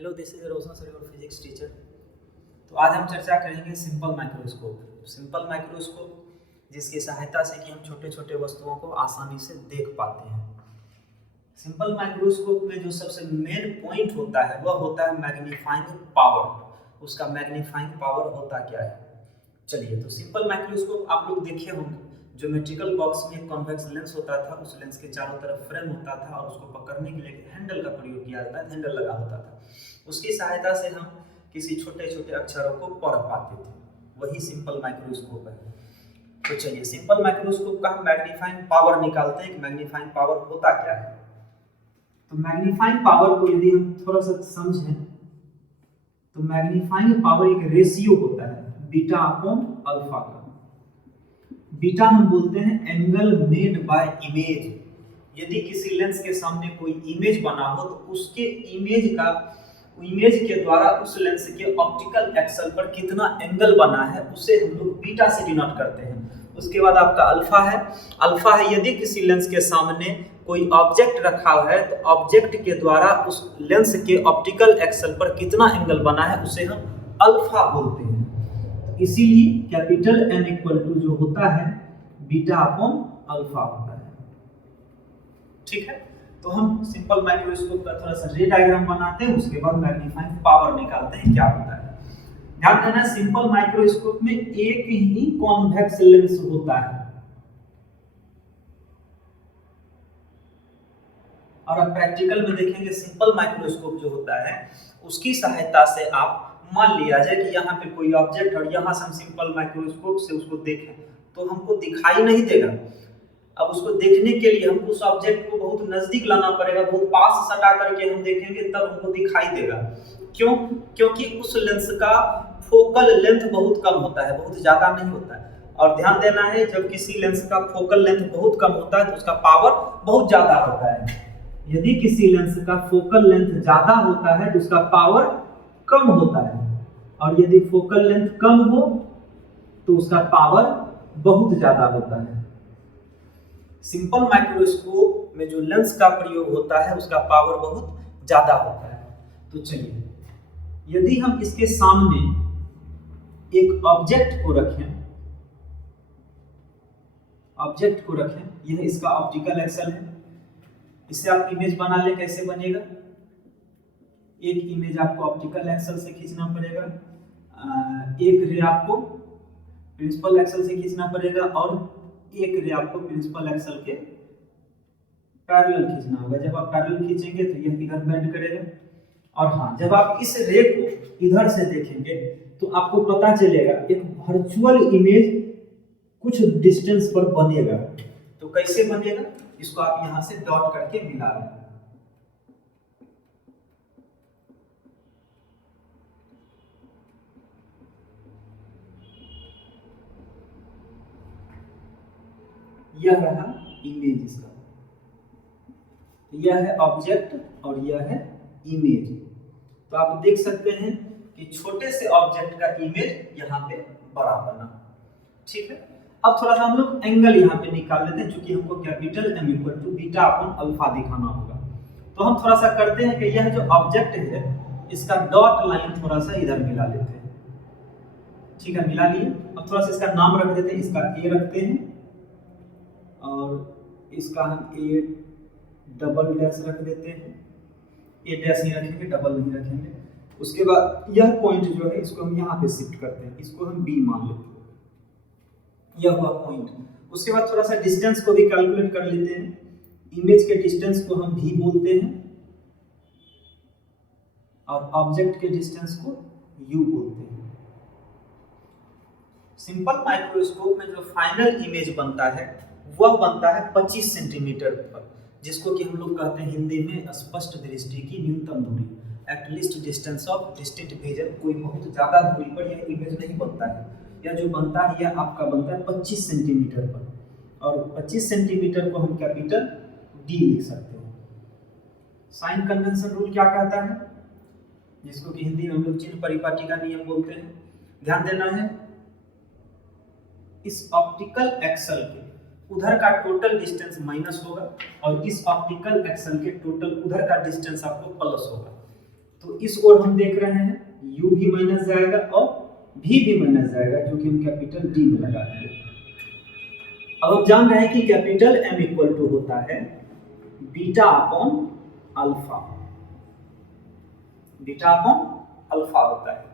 Hello, this is Roshan sir, your physics teacher. तो आज हम चर्चा करेंगे सिंपल माइक्रोस्कोप। सिंपल माइक्रोस्कोप जिसकी सहायता से कि हम छोटे छोटे वस्तुओं को आसानी से देख पाते हैं। सिंपल माइक्रोस्कोप में जो सबसे मेन पॉइंट होता है वह होता है मैग्नीफाइंग पावर। उसका मैग्नीफाइंग पावर होता क्या है, चलिए। तो सिंपल माइक्रोस्कोप आप लोग देखे होंगे, ज्योमेट्रिकल बॉक्स में एक कॉन्वेक्स लेंस होता था, उस लेंस के चारों तरफ फ्रेम होता था और उसको पकड़ने के लिए हैंडल का प्रयोग किया जाता है, हैंडल लगा होता था। उसकी सहायता से हम किसी छोटे छोटे अक्षरों को पढ़ पाते थे, वही सिंपल माइक्रोस्कोप है। तो चलिए, सिंपल माइक्रोस्कोप का हम मैग्नीफाइंग पावर निकालते हैं कि मैग्नीफाइंग पावर होता क्या है। तो मैग्नीफाइंग पावर को यदि हम थोड़ा सा समझें तो मैग्नीफाइंग पावर एक रेशियो होता है बीटा अपॉन अल्फा का। बीटा हम बोलते हैं एंगल मेड बाय इमेज। यदि किसी लेंस के सामने कोई इमेज बना हो तो उसके इमेज के द्वारा उस लेंस के ऑप्टिकल एक्सल पर कितना एंगल बना है उसे हम लोग बीटा से डिनोट करते हैं। उसके बाद आपका अल्फा है यदि किसी लेंस के सामने कोई ऑब्जेक्ट रखा है तो ऑब्जेक्ट के द्वारा उस लेंस के ऑप्टिकल एक्सल पर कितना एंगल बना है उसे हम अल्फा बोलते हैं। इसीलिए कैपिटल एन इक्वल टू जो होता है बीटा अपॉन अल्फा होता है। ठीक है, तो हम सिंपल माइक्रोस्कोप का थोड़ा सा रे डायग्राम बनाते हैं, उसके बाद मैग्नीफाइंग पावर निकालते हैं क्या होता है। ध्यान देना, सिंपल माइक्रोस्कोप में एक ही कॉन्वेक्स लेंस होता है और अब प्रैक्टिकल में देखेंगे सिंपल माइक्रोस्कोप जो होता है उसकी सहायता से आप मान लिया जाए कि यहाँ पे कोई ऑब्जेक्ट और यहाँ से हम सिंपल माइक्रोस्कोप से उसको देखें तो हमको दिखाई नहीं देगा। अब उसको देखने के लिए हमको उस ऑब्जेक्ट को बहुत नजदीक लाना पड़ेगा, बहुत पास सटा करके हम देखेंगे तब हमको दिखाई देगा। क्यों? क्योंकि उस लेंस का फोकल लेंथ बहुत कम होता है, बहुत ज्यादा नहीं होता है। और ध्यान देना है, जब किसी लेंस का फोकल लेंथ बहुत कम होता है तो उसका पावर बहुत ज्यादा होता है। यदि किसी लेंस का फोकल लेंथ ज्यादा होता है तो उसका पावर कम होता है, और यदि फोकल लेंथ कम हो तो उसका पावर बहुत ज्यादा होता है। सिंपल माइक्रोस्कोप में जो लेंस का प्रयोग होता है उसका पावर बहुत ज्यादा होता है। तो चलिए, यदि हम इसके सामने एक ऑब्जेक्ट को रखें, यह इसका ऑप्टिकल एक्सल है। इससे आप इमेज बना ले, कैसे बनेगा? एक इमेज आपको ऑप्टिकल एक्सल से खींचना पड़ेगा, एक रे आपको प्रिंसिपल एक्सल से खींचना पड़ेगा और एक रे आपको प्रिंसिपल एक्सल के पैरेलल खींचना होगा। जब आप पैरेलल खींचेंगे तो यह इधर बेंड करेगा, और हाँ, जब आप इस रे को इधर से देखेंगे तो आपको पता चलेगा एक वर्चुअल इमेज कुछ डिस्टेंस पर बनेगा। तो कैसे बनेगा, इसको आप यहां से डॉट करके मिला लें। यह रहा इमेज इसका, यह है ऑब्जेक्ट और यह है इमेज। तो आप देख सकते हैं कि छोटे से ऑब्जेक्ट का इमेज यहाँ पे बड़ा बना। ठीक है, अब थोड़ा सा हम लोग एंगल यहाँ पे निकाल लेते हैं, क्योंकि हमको capital M equal to beta upon alpha दिखाना होगा। तो हम थोड़ा सा करते हैं कि यह जो ऑब्जेक्ट है इसका डॉट लाइन थोड़ा सा इधर मिला लेते हैं। ठीक है, मिला लिए। अब थोड़ा सा इसका नाम रख देते हैं, इसका ए रखते हैं और इसका हम ए डबल डैश रख देते हैं। ए डैश नहीं रखेंगे, डबल नहीं रखेंगे। उसके बाद यह पॉइंट जो है इसको हम यहाँ पे शिफ्ट करते हैं, इसको हम बी मान लेते हैं। यह हुआ पॉइंट। उसके बाद थोड़ा सा डिस्टेंस को भी कैलकुलेट कर लेते हैं। इमेज के डिस्टेंस को हम भी बोलते हैं और ऑब्जेक्ट के डिस्टेंस को यू बोलते हैं। सिंपल माइक्रोस्कोप में जो फाइनल इमेज बनता है वह बनता है 25 सेंटीमीटर पर, जिसको कि हम लोग कहते हैं हिंदी में स्पष्ट दृष्टि की न्यूनतम दूरी, at least distance of distinct vision. कोई बहुत ज्यादा दूरी पर यह इमेज नहीं बनता है। यह जो बनता है यह आपका बनता है 25 सेंटीमीटर पर, और 25 सेंटीमीटर को हम कैपिटल डी लिख सकते हैं। साइन कन्वेंशन रूल क्या कहता है, जिसको कि हिंदी में हम लोग चिन्ह परिपाटी का नियम बोलते हैं। ध्यान देना है, इस ऑप्टिकल एक्सल के उधर का टोटल डिस्टेंस माइनस होगा और इस ऑप्टिकल एक्सल के टोटल उधर का डिस्टेंस आपको प्लस होगा। तो इस ओर हम देख रहे हैं u भी माइनस जाएगा और v भी माइनस जाएगा, जो कि हम कैपिटल D में लगा देंगे। अब हम जान रहे हैं कि कैपिटल M इक्वल टू होता है beta upon alpha, beta upon alpha होता है।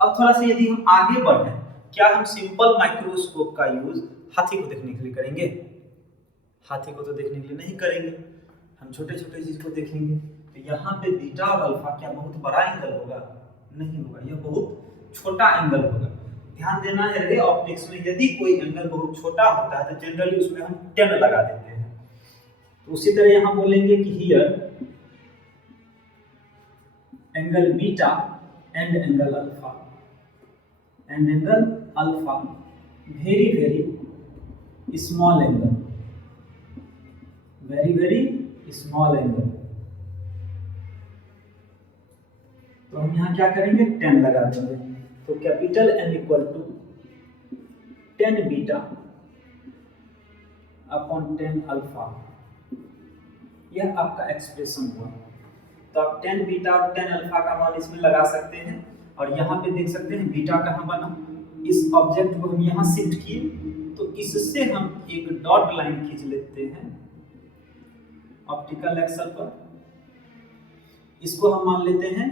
अब थोड़ा सा यदि हम आगे बढ़े, क्या हम सिंपल माइक्रोस्कोप का यूज हाथी को देखने के लिए करेंगे? हाथी को तो देखने के लिए नहीं करेंगे, हम छोटे छोटे चीज को देखेंगे। तो यहाँ पे बीटा और अल्फा क्या बहुत बड़ा एंगल होगा? नहीं होगा, यह बहुत छोटा एंगल होगा। ध्यान देना है रे ऑप्टिक्स में यदि कोई एंगल बहुत छोटा होता है तो जनरली उसमें हम 10 लगा देते हैं। तो उसी तरह यहाँ बोलेंगे कि here angle beta and angle alpha, and angle alpha very very small angle, very very small angle. तो हम यहाँ क्या करेंगे? 10 लगा देंगे। तो capital M equal to 10 beta upon 10 alpha, यह आपका एक्सप्रेशन हुआ। तो आप 10 बीटा और 10 अल्फा का मान इसमें लगा सकते हैं। और यहाँ पे देख सकते हैं बीटा कहाँ बना, इस ऑब्जेक्ट को हम यहाँ शिफ्ट किए, तो इससे हम एक डॉट लाइन खींच लेते हैं ऑप्टिकल एक्सल पर। इसको हम मान लेते हैं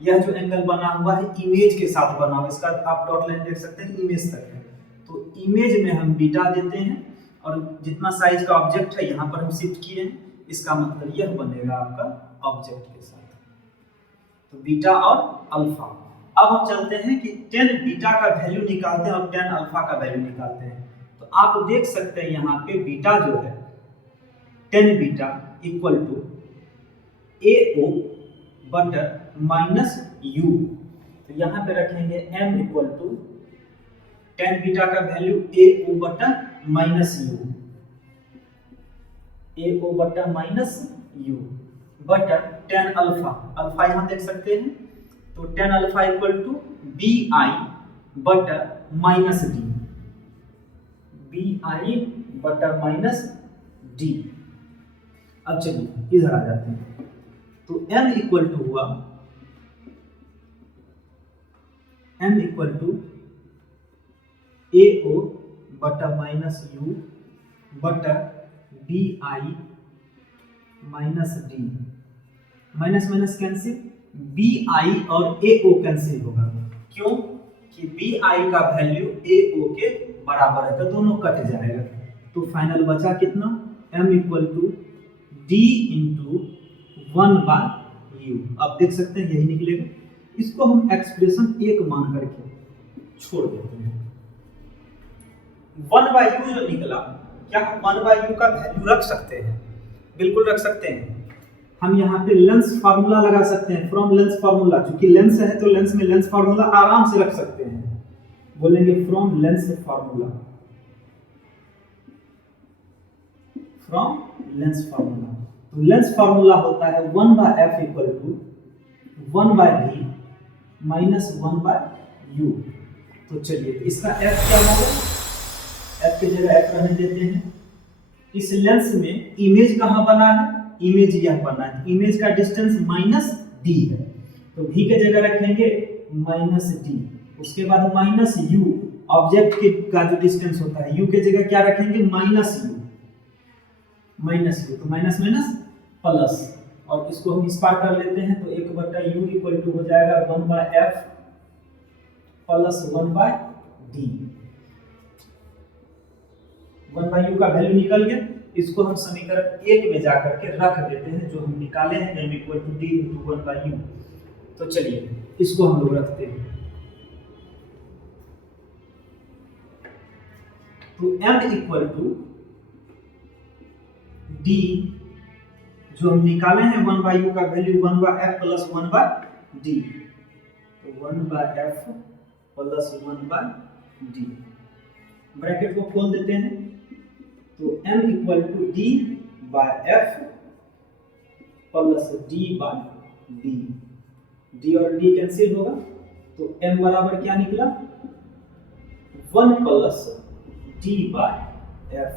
यह जो एंगल बना हुआ है इमेज के साथ बना हुआ, इसका आप डॉट लाइन देख सकते हैं इमेज तक है। तो इमेज में हम बीटा देते हैं और जितना साइज का ऑब्जेक्ट है यहाँ पर हम शिफ्ट किए हैं, इसका मतलब यह बनेगा आपका ऑब्जेक्ट के साथ। तो बीटा और अल्फा। अब हम चलते हैं कि 10 बीटा का वैल्यू निकालते हैं और 10 अल्फा का वैल्यू निकालते हैं। तो आप देख सकते हैं यहाँ पे बीटा जो है 10 बीटा इक्वल टू AO बटर माइनस U। तो यहाँ पे रखेंगे M इक्वल टू 10 बीटा का वैल्यू AO बटर माइनस U, AO बटर माइनस U बटर 10 अल्फा। अल्फा यहाँ देख सकते हैं, तो 10 अल्फा इक्वल टू BI बटर माइनस D, BI बटर माइनस D। अब चलिए इधर आ जाते हैं। तो M इक्वल टू हुआ M इक्वल टू AO बटा माइनस U बटा BI minus D। Minus minus cancel, BI और AO कैंसिल होगा। क्यों? कि BI का वैल्यू AO के बराबर है, तो दोनों कट जाएगा। तो फाइनल बचा कितना? M equal to D into 1/U। आप देख सकते हैं यही निकलेगा। इसको हम एक्सप्रेशन 1 मान करके छोड़ देते हैं। 1/U जो निकला, क्या हम 1/U का वैल्यू रख सकते हैं? बिल्कुल रख सकते हैं। हम यहाँ पे लेंस फार्मूला लगा सकते हैं, फ्रॉम लेंस फार्मूला। क्योंकि लेंस है तो लेंस में लेंस फार्मूला आराम से रख सकते हैं। बोलेंगे from lens formula, from lens formula. तो लेंस फार्मूला होता है 1/f equal to 1/v minus 1/u। तो चलिए इसका f क्या होगा? f की जगह f रहने देते हैं। इस लेंस में इमेज कहाँ बना है? इमेज यह बना है। इमेज का डिस्टेंस माइनस d है, तो v के जगह रखेंगे माइनस d। उसके बाद माइनस u, ऑब्जेक्ट का जो डिस्टेंस होता है, u के जगह क्या रखेंगे? Minus u, minus u। तो माइनस माइनस प्लस, और इसको हम इस पार कर लेते हैं। तो 1/u इक्वल टू हो जाएगा 1/f प्लस 1/d। 1/u का वैल्यू निकल गया। इसको हम समीकरण 1 में जाकर के रख देते हैं, जो हम निकाले हैं m equal to d into 1/u। तो चलिए इसको हम लोग रखते हैं। तो m इक्वल टू d जो हम निकाले हैं 1/u का वैल्यू 1/f प्लस 1/d। तो 1/f प्लस 1/d, ब्रैकेट को खोल देते हैं। तो m equal to d by f plus d by d, d और d कैंसिल होगा। तो m बराबर क्या निकला? 1 प्लस d बाय f।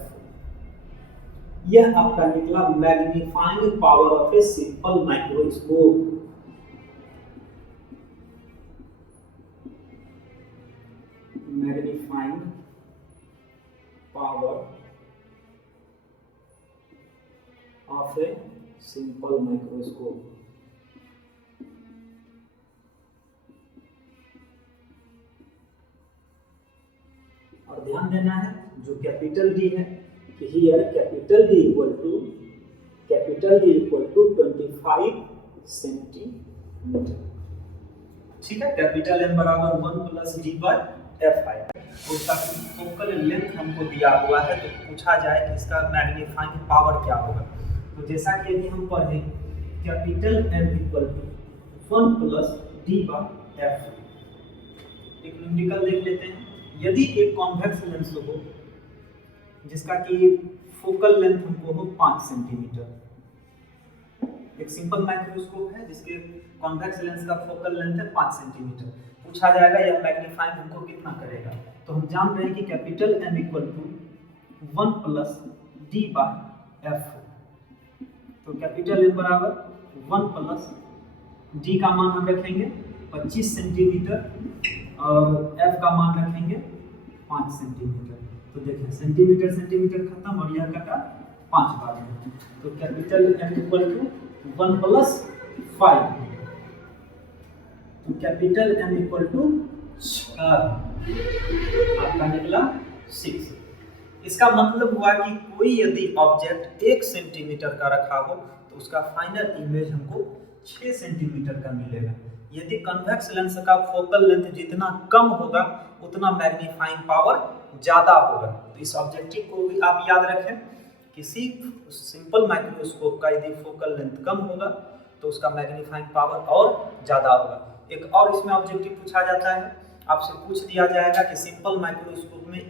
यह आपका निकला magnifying power of a simple microscope. Of a simple microscope. और ध्यान देना है जो कैपिटल डी है कि here capital D equal to 25 centimetre. ठीक है, कैपिटल एम बराबर 1 plus D by F I. उसका फोकल लेंथ हमको दिया हुआ है, तो पूछा जाए कि इसका मैग्नीफाइंग पावर क्या होगा। तो जैसा कि अभी हम पढ़े capital M equal to 1 plus D by F. एक न्यूमेरिकल देख लेते हैं। यदि एक कॉन्वेक्स लेंस हो जिसका कि फोकल लेंथ हमको हो 5 सेंटीमीटर, एक सिंपल माइक्रोस्कोप है जिसके कॉन्वेक्स लेंस का फोकल लेंथ है 5 सेंटीमीटर, पूछा जाएगा यह मैग्नीफाइंग हमको कितना करेगा। तो हम जान रहे हैं कि capital M equal to 1 plus D by F. तो कैपिटल एम बराबर 1 प्लस डी का मान हम रखेंगे 25 सेंटीमीटर और एफ का मान रखेंगे 5 सेंटीमीटर। तो देखिए सेंटीमीटर खत्म और यह कटा 5 बार में। तो capital M equal to 1 plus 5। तो कैपिटल एम इक्वल टू आपका निकला 6। इसका मतलब हुआ कि कोई यदि ऑब्जेक्ट 1 सेंटीमीटर का रखा हो तो उसका फाइनल इमेज हमको 6 सेंटीमीटर का मिलेगा। यदि कन्वेक्स लेंस का फोकल लेंथ जितना कम होगा उतना मैग्नीफाइंग पावर ज़्यादा होगा। तो इस ऑब्जेक्टिव को भी आप याद रखें। किसी सिंपल माइक्रोस्कोप का यदि फोकल लेंथ कम होगा तो उसका मैग्नीफाइंग पावर और ज़्यादा होगा। एक और इसमें ऑब्जेक्टिव पूछा जाता है, आपसे पूछ दिया जाएगा कि सिंपल माइक्रोस्कोप में